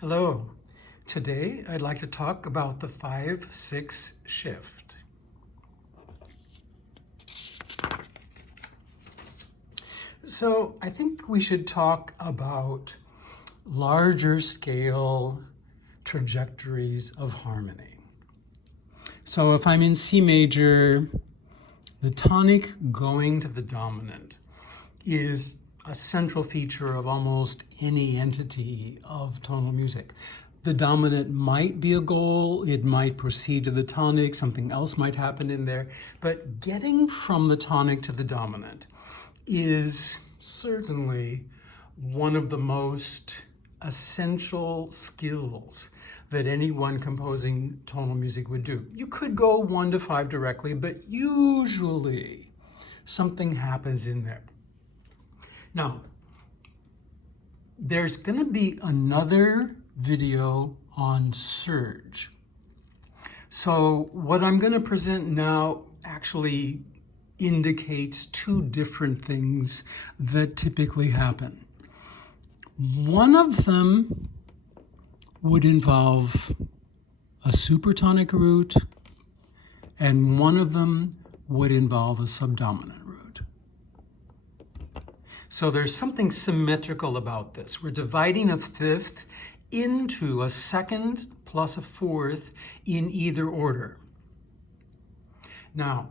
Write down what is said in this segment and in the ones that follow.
Hello. Today I'd like to talk about the 5-6 shift. So I think we should talk about larger scale trajectories of harmony. So if I'm in C major, the tonic going to the dominant is a central feature of almost any entity of tonal music. The dominant might be a goal, it might proceed to the tonic, something else might happen in there, but getting from the tonic to the dominant is certainly one of the most essential skills that anyone composing tonal music would do. You could go 1 to 5 directly, but usually something happens in there. Now, there's going to be another video on surge. So what I'm going to present now actually indicates 2 different things that typically happen. One of them would involve a supertonic root, and one of them would involve a subdominant root. So there's something symmetrical about this. We're dividing a fifth into a second plus a fourth in either order. Now,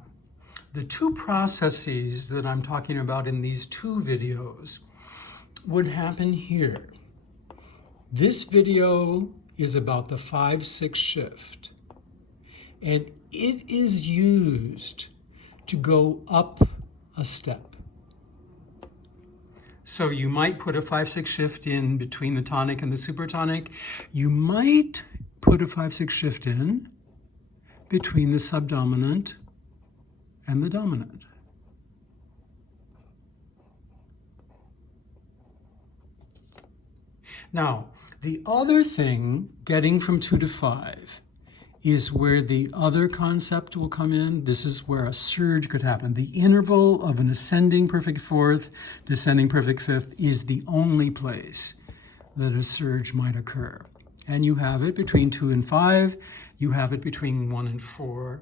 the 2 processes that I'm talking about in these 2 videos would happen here. This video is about the 5-6 shift, and it is used to go up a step. So you might put a 5-6 shift in between the tonic and the supertonic. You might put a 5-6 shift in between the subdominant and the dominant. Now, the other thing, getting from 2 to 5, is where the other concept will come in. This is where a surge could happen. The interval of an ascending perfect fourth, descending perfect fifth is the only place that a surge might occur. And you have it between 2 and 5. You have it between 1 and 4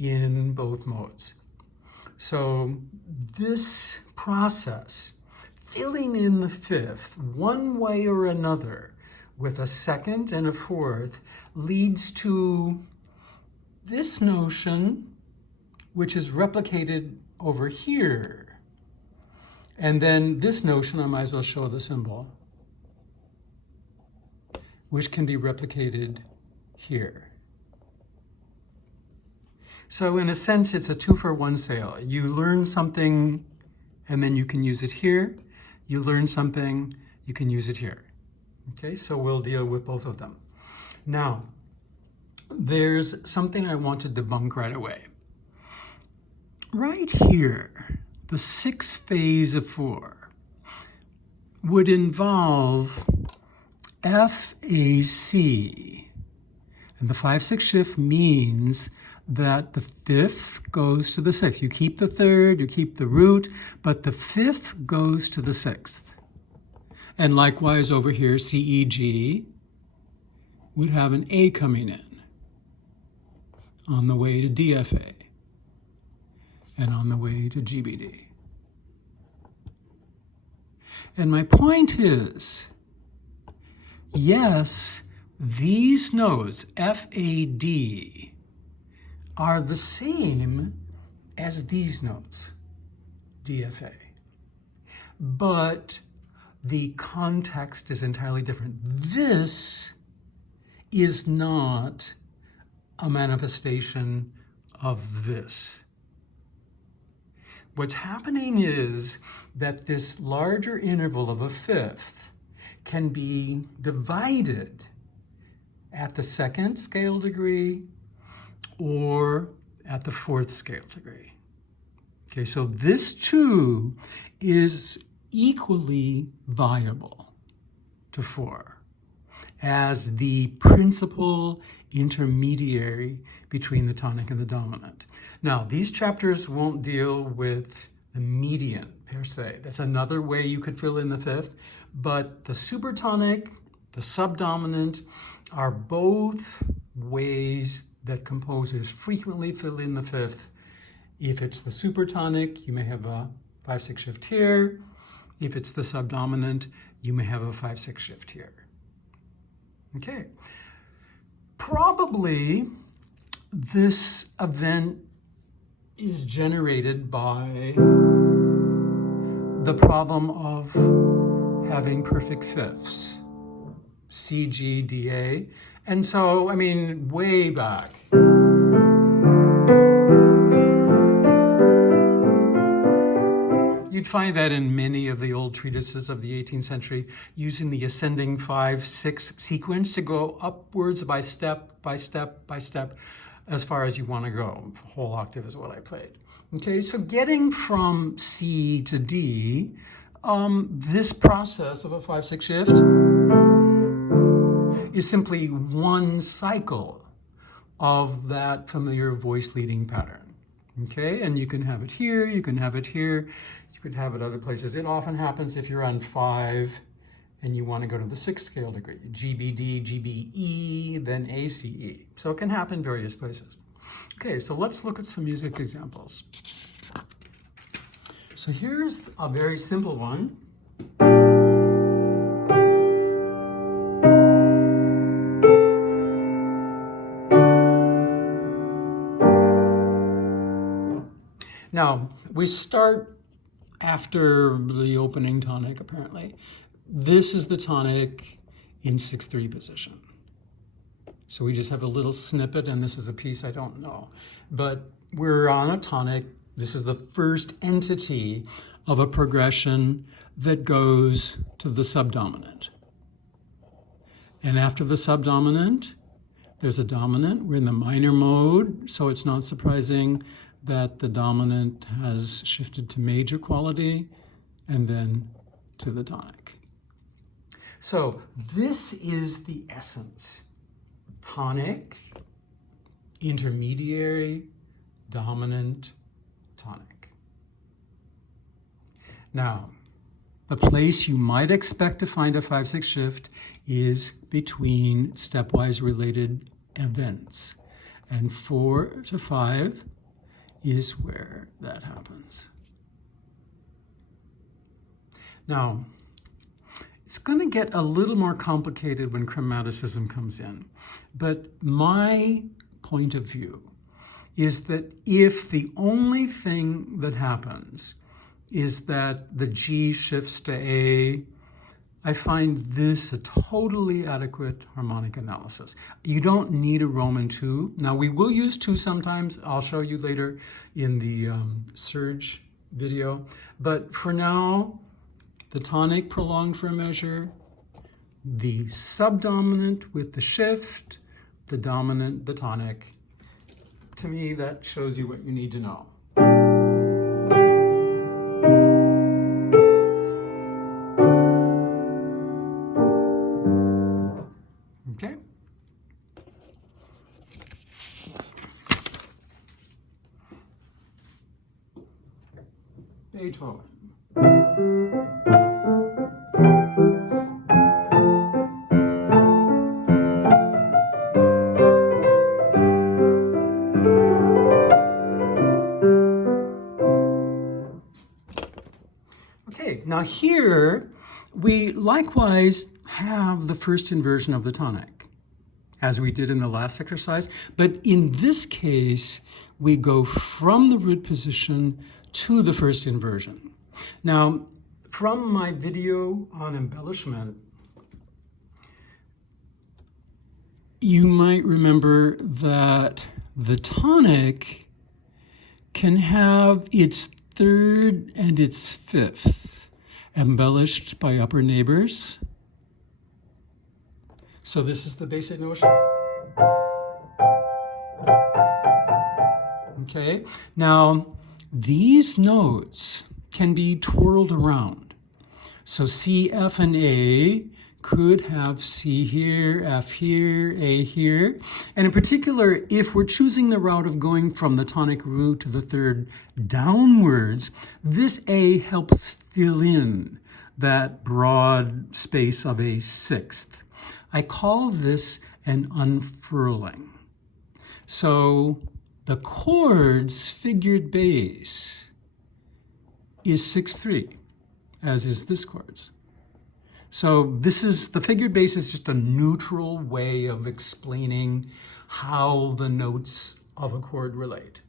in both modes. So this process, filling in the fifth one way or another with a second and a fourth, leads to this notion, which is replicated over here. And then this notion, I might as well show the symbol, which can be replicated here. So in a sense, it's a 2-for-1 sale. You learn something, and then you can use it here. You learn something, you can use it here. Okay, so we'll deal with both of them. Now, there's something I want to debunk right away. Right here, the 6th phase of 4 would involve FAC. And the 5-6 shift means that the 5th goes to the 6th. You keep the 3rd, you keep the root, but the 5th goes to the 6th. And likewise over here, CEG would have an A coming in on the way to DFA and on the way to GBD. And my point is, yes, these notes, FAD, are the same as these notes, DFA. But the context is entirely different. This is not a manifestation of this. What's happening is that this larger interval of a fifth can be divided at the 2nd scale degree or at the 4th scale degree. Okay, so this too is equally viable to 4 as the principal intermediary between the tonic and the dominant. Now, these chapters won't deal with the median per se. That's another way you could fill in the 5th, but the supertonic, the subdominant are both ways that composers frequently fill in the fifth. If it's the supertonic, you may have a 5-6 shift here. If it's the subdominant, you may have a 5-6 shift here. Okay. Probably this event is generated by the problem of having perfect fifths, C, G, D, A. And so, I mean, way back, you'd find that in many of the old treatises of the 18th century, using the ascending 5-6 sequence to go upwards by step, by step, by step, as far as you want to go. A whole octave is what I played. Okay, so getting from C to D, this process of a 5-6 shift is simply one cycle of that familiar voice leading pattern. Okay, and you can have it here, you can have it here, you could have it other places. It often happens if you're on 5 and you want to go to the 6th scale degree, GBD, GBE, then ACE. So it can happen various places. Okay, so let's look at some music examples. So here's a very simple one. Now, we start after the opening tonic, apparently. This is the tonic in 6-3 position. So we just have a little snippet, and this is a piece I don't know. But we're on a tonic. This is the first entity of a progression that goes to the subdominant. And after the subdominant, there's a dominant. We're in the minor mode, so it's not surprising that the dominant has shifted to major quality and then to the tonic. So this is the essence. Tonic, intermediary, dominant, tonic. Now, the place you might expect to find a 5-6 shift is between stepwise related events. And 4 to 5 is where that happens. Now, it's going to get a little more complicated when chromaticism comes in, but my point of view is that if the only thing that happens is that the G shifts to A, I find this a totally adequate harmonic analysis. You don't need a Roman 2. Now, we will use 2 sometimes. I'll show you later in the surge video. But for now, the tonic prolonged for a measure, the subdominant with the shift, the dominant, the tonic. To me, that shows you what you need to know. Okay? Beethoven. Okay, now here we likewise have the first inversion of the tonic, as we did in the last exercise, but in this case, we go from the root position to the first inversion. Now, from my video on embellishment, you might remember that the tonic can have its third and its fifth embellished by upper neighbors. So this is the basic notion. Okay, now these notes can be twirled around. So C, F, and A could have C here, F here, A here. And in particular, if we're choosing the route of going from the tonic root to the third downwards, this A helps fill in that broad space of a sixth. I call this an unfurling. So the chord's figured bass is 6/3, as is this chord's. So the figured bass is just a neutral way of explaining how the notes of a chord relate.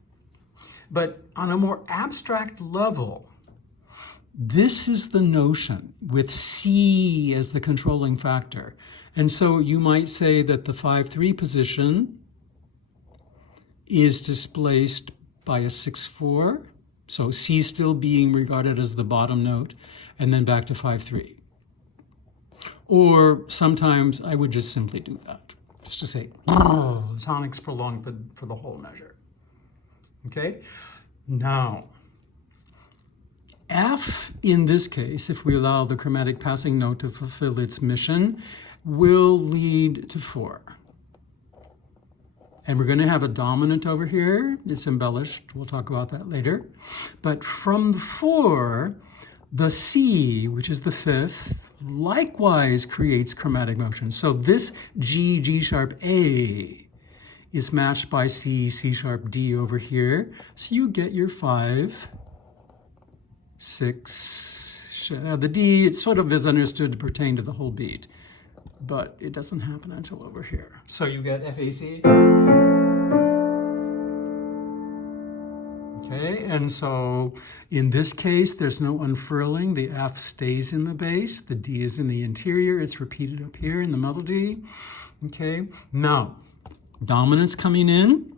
But on a more abstract level, this is the notion with C as the controlling factor. And so you might say that the 5/3 position is displaced by a 6/4. So C still being regarded as the bottom note, and then back to 5/3. Or sometimes I would just simply do that, just to say, oh, the tonic's prolonged for the whole measure. Okay? Now, F in this case, if we allow the chromatic passing note to fulfill its mission, will lead to 4. And we're going to have a dominant over here. It's embellished. We'll talk about that later. But from the 4, the C, which is the 5th, likewise creates chromatic motion. So this G, G sharp A is matched by C, C sharp D over here. So you get your 5, 6, the D, it sort of is understood to pertain to the whole beat, but it doesn't happen until over here. So you get FAC. Okay, and so in this case, there's no unfurling. The F stays in the bass. The D is in the interior. It's repeated up here in the melody. Okay, now dominant's coming in,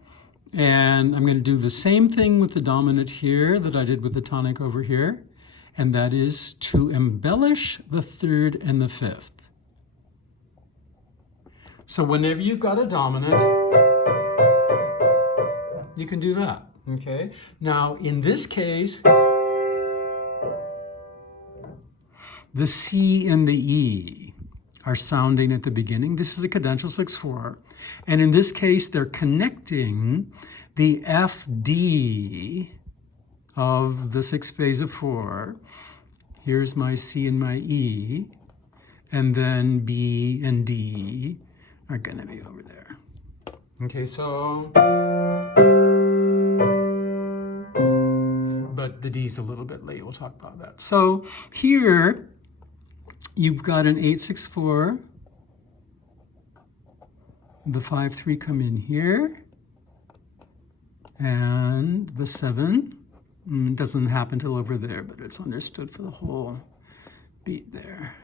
and I'm going to do the same thing with the dominant here that I did with the tonic over here, and that is to embellish the 3rd and the 5th. So whenever you've got a dominant, you can do that. Okay, now in this case, the C and the E are sounding at the beginning. This is a cadential 6/4. And in this case, they're connecting the F, D of the 6th phase of 4. Here's my C and my E. And then B and D are going to be over there. Okay, so... but the D's a little bit late. We'll talk about that. So here you've got an 8/6/4. The 5/3 come in here, and the 7 doesn't happen till over there, but it's understood for the whole beat there.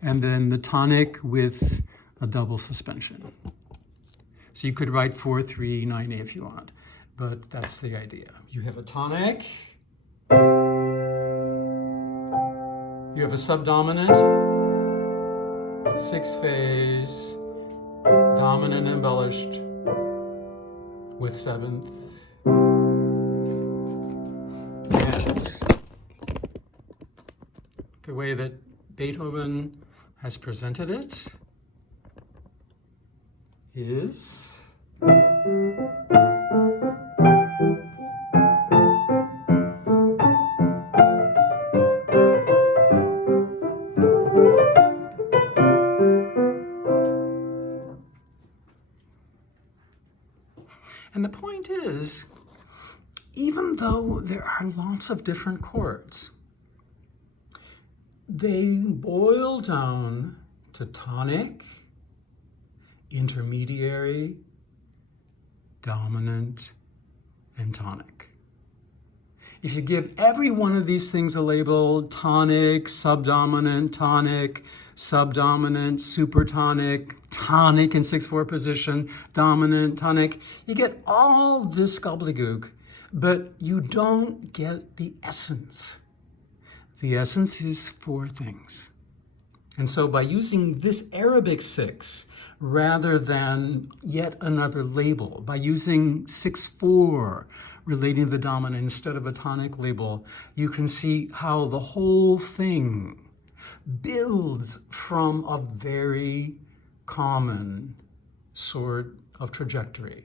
And then the tonic with a double suspension. So you could write 4/3/9/8 if you want. But that's the idea. You have a tonic, you have a subdominant, 6th phase, dominant embellished with 7th. And the way that Beethoven has presented it is... And the point is, even though there are lots of different chords, they boil down to tonic, intermediary, dominant, and tonic. If you give every one of these things a label, tonic, subdominant, tonic, subdominant, supertonic, tonic in 6/4 position, dominant, tonic, you get all this gobbledygook, but you don't get the essence. The essence is 4 things. And so by using this Arabic 6 rather than yet another label, by using 6/4 relating to the dominant instead of a tonic label, you can see how the whole thing builds from a very common sort of trajectory.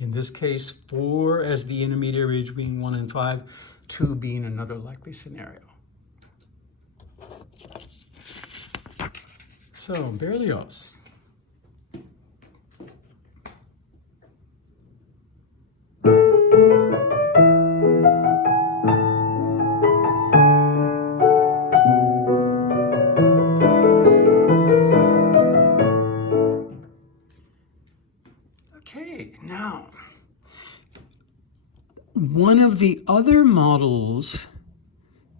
In this case, 4 as the intermediary between 1 and 5, 2 being another likely scenario. So, Berlioz. Okay, now, one of the other models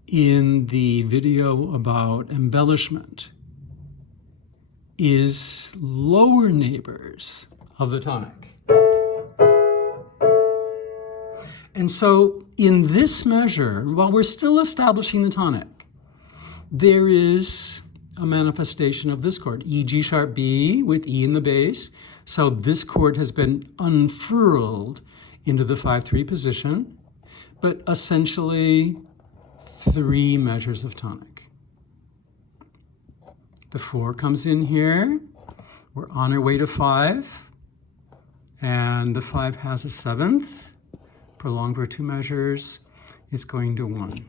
in the video about embellishment is lower neighbors of the tonic. And so in this measure, while we're still establishing the tonic, there is a manifestation of this chord, E, G sharp, B, with E in the bass. So this chord has been unfurled into the 5-3 position, but essentially 3 measures of tonic. The 4 comes in here. We're on our way to 5. And the 5 has a 7th. Prolonged for 2 measures. It's going to 1.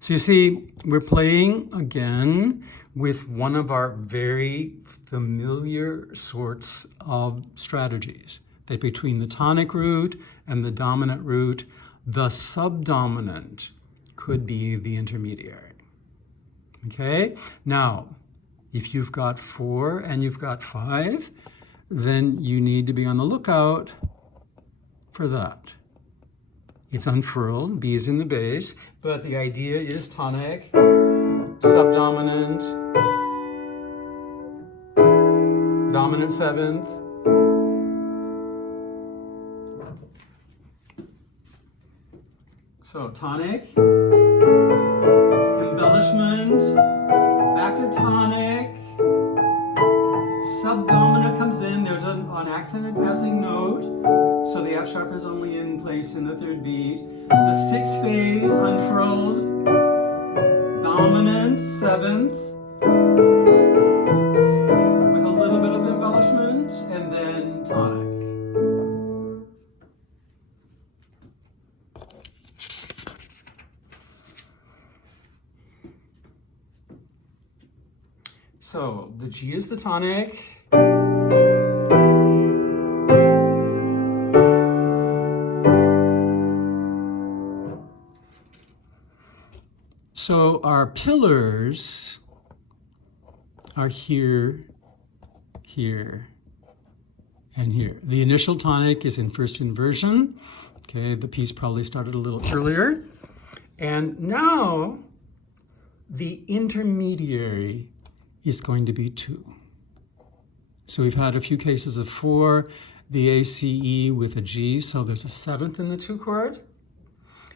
So you see, we're playing again with one of our very familiar sorts of strategies. That between the tonic root and the dominant root, the subdominant could be the intermediary. Okay? Now, if you've got 4 and you've got 5, then you need to be on the lookout for that. It's unfurled, B is in the bass, but the idea is tonic, subdominant, dominant 7th, so tonic, embellishment, back to tonic, subdominant comes in, there's an accented passing note, so the F sharp is only in place in the 3rd beat. The 6th phase, unfurled, dominant 7th, with a little bit of embellishment, and then tonic. So the G is the tonic. So our pillars are here, here, and here. The initial tonic is in first inversion. Okay, the piece probably started a little earlier. And now the intermediary is going to be 2. So we've had a few cases of 4, the A, C, E with a G, so there's a 7th in the 2 chord.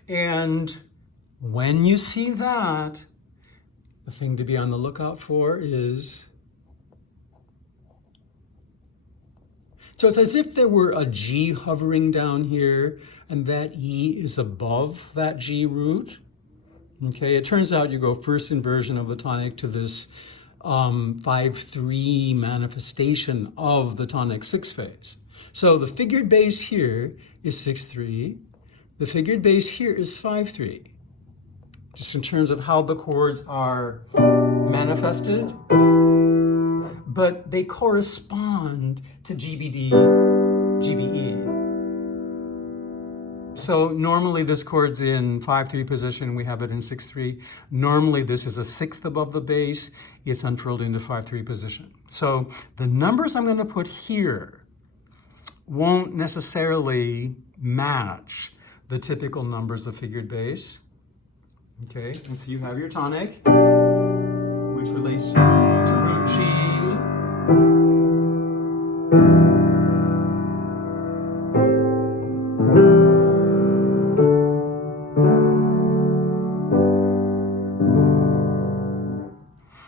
And when you see that, the thing to be on the lookout for is, so it's as if there were a G hovering down here and that E is above that G root. Okay, it turns out you go first inversion of the tonic to this 5-3 manifestation of the tonic 6th phase. So the figured bass here is 6-3. The figured bass here is 5-3. Just in terms of how the chords are manifested, but they correspond to GBD, GBE. So normally this chord's in 5-3 position, we have it in 6-3. Normally this is a 6th above the bass, it's unfurled into 5-3 position. So the numbers I'm going to put here won't necessarily match the typical numbers of figured bass. Okay, and so you have your tonic, which relates to root G.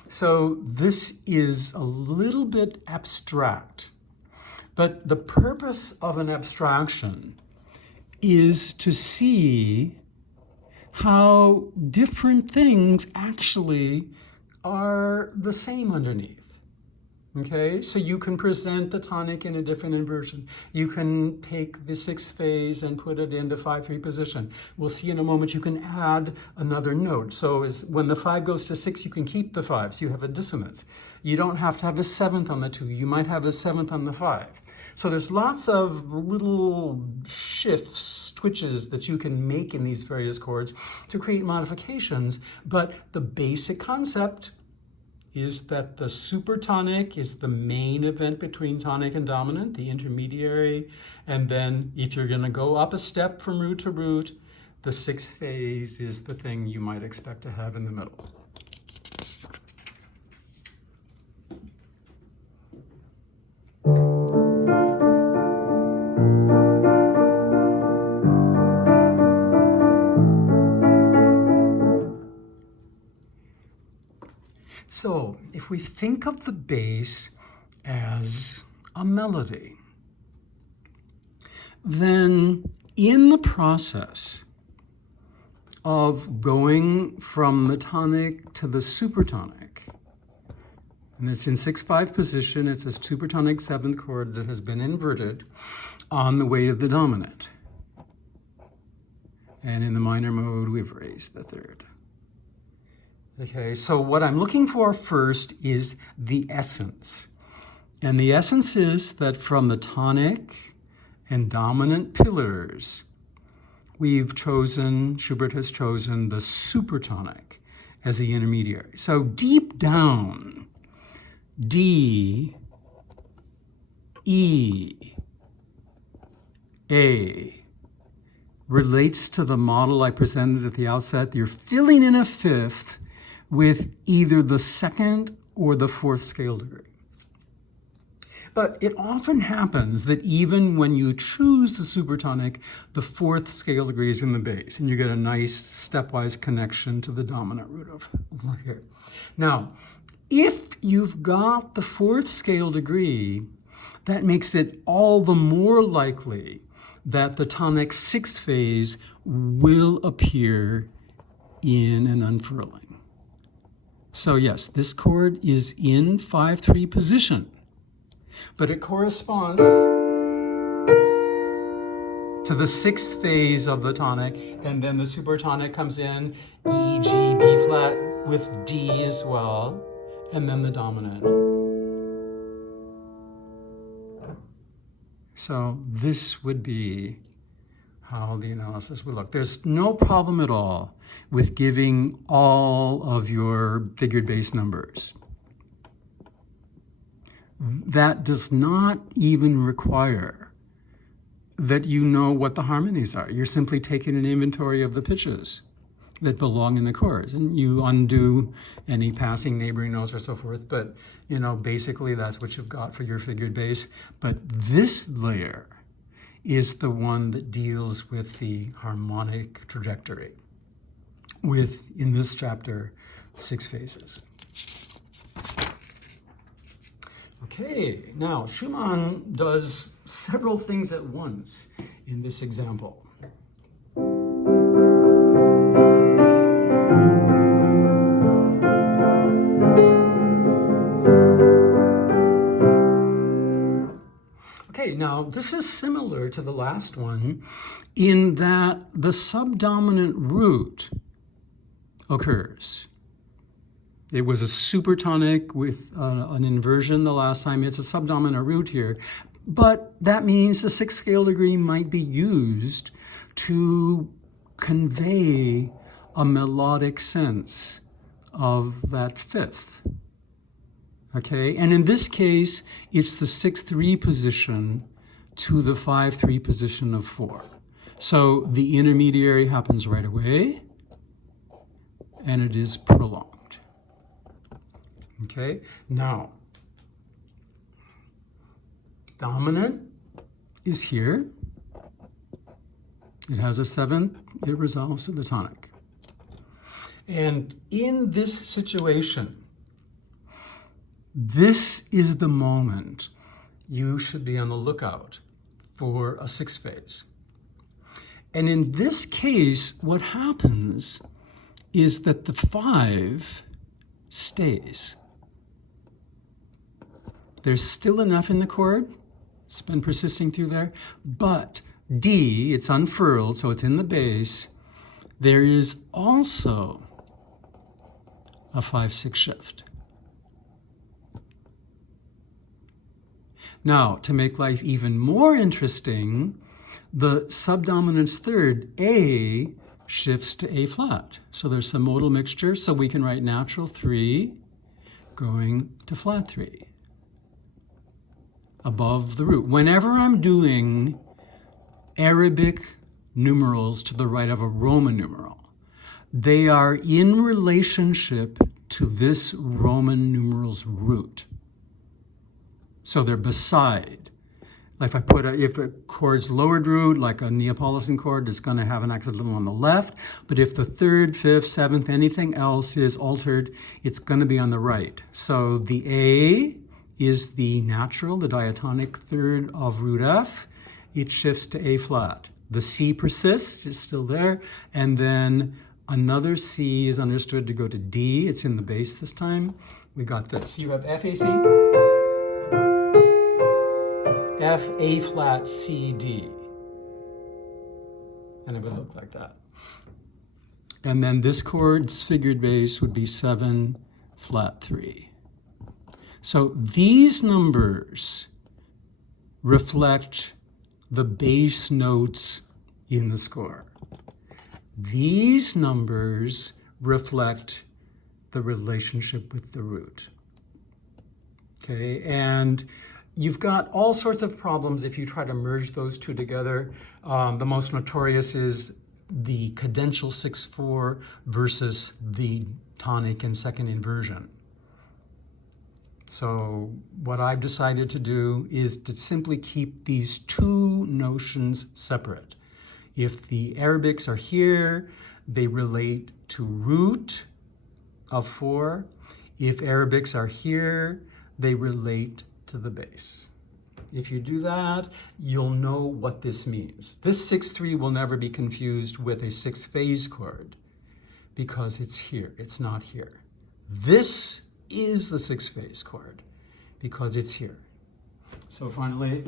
So this is a little bit abstract, but the purpose of an abstraction is to see how different things actually are the same underneath. Okay, so you can present the tonic in a different inversion. You can take the 6th phase and put it into 5/3 position. We'll see in a moment you can add another note. So when the 5 goes to 6, you can keep the 5, so you have a dissonance. You don't have to have a 7th on the 2. You might have a 7th on the 5. So there's lots of little shifts, twitches that you can make in these various chords to create modifications, but the basic concept is that the supertonic is the main event between tonic and dominant, the intermediary, and then if you're going to go up a step from root to root, the 6th phase is the thing you might expect to have in the middle. So, if we think of the bass as a melody, then in the process of going from the tonic to the supertonic, and it's in 6/5 position, it's a supertonic 7th chord that has been inverted on the way to the dominant. And in the minor mode, we've raised the 3rd. Okay, so what I'm looking for first is the essence. And the essence is that from the tonic and dominant pillars, Schubert has chosen the supertonic as the intermediary. So deep down, D, E, A relates to the model I presented at the outset. You're filling in a 5th with either the 2nd or the 4th scale degree. But it often happens that even when you choose the supertonic, the 4th scale degree is in the bass, and you get a nice stepwise connection to the dominant root over here. Now, if you've got the 4th scale degree, that makes it all the more likely that the tonic 6th phase will appear in an unfurling. So yes, this chord is in 5/3 position, but it corresponds to the 6th phase of the tonic, and then the supertonic comes in E, G, B flat with D as well, and then the dominant. So this would be how the analysis would look. There's no problem at all with giving all of your figured bass numbers. That does not even require that you know what the harmonies are. You're simply taking an inventory of the pitches that belong in the chords, and you undo any passing neighboring notes or so forth, but basically that's what you've got for your figured bass. But this layer is the one that deals with the harmonic trajectory with, in this chapter, 6 phases. Okay, now Schumann does several things at once in this example. Okay, now this is similar to the last one in that the subdominant root occurs. It was a supertonic with an inversion the last time. It's a subdominant root here, but that means the 6th scale degree might be used to convey a melodic sense of that 5th. Okay, and in this case, it's the 6/3 position to the 5/3 position of 4. So the intermediary happens right away, and it is prolonged. Okay, now, dominant is here. It has a 7th, it resolves to the tonic. And in this situation, this is the moment you should be on the lookout for a 6th phase. And in this case, what happens is that the 5 stays. There's still enough in the chord. It's been persisting through there. But D, it's unfurled, so it's in the bass. There is also a 5/6 shift. Now, to make life even more interesting, the subdominant's third, A, shifts to A flat. So there's some modal mixture, so we can write natural 3 going to flat 3 above the root. Whenever I'm doing Arabic numerals to the right of a Roman numeral, they are in relationship to this Roman numeral's root. So they're beside. Like if a chord's lowered root, like a Neapolitan chord, it's going to have an accidental on the left. But if the third, fifth, seventh, anything else is altered, it's going to be on the right. So the A is the natural, the diatonic third of root F. It shifts to A flat. The C persists, it's still there. And then another C is understood to go to D. It's in the bass this time. We got this. You have F, A, C. F, A flat, C, D. And it would look like that. And then this chord's figured bass would be 7, flat 3. So these numbers reflect the bass notes in the score. These numbers reflect the relationship with the root. Okay, and you've got all sorts of problems if you try to merge those two together. The most notorious is the cadential 6/4 versus the tonic and second inversion. So what I've decided to do is to simply keep these two notions separate. If the Arabics are here, they relate to root of 4. If Arabics are here, they relate to the bass. If you do that, you'll know what this means. This 6/3 will never be confused with a 6-phase chord because it's here, it's not here. This is the 6-phase chord because it's here. So finally,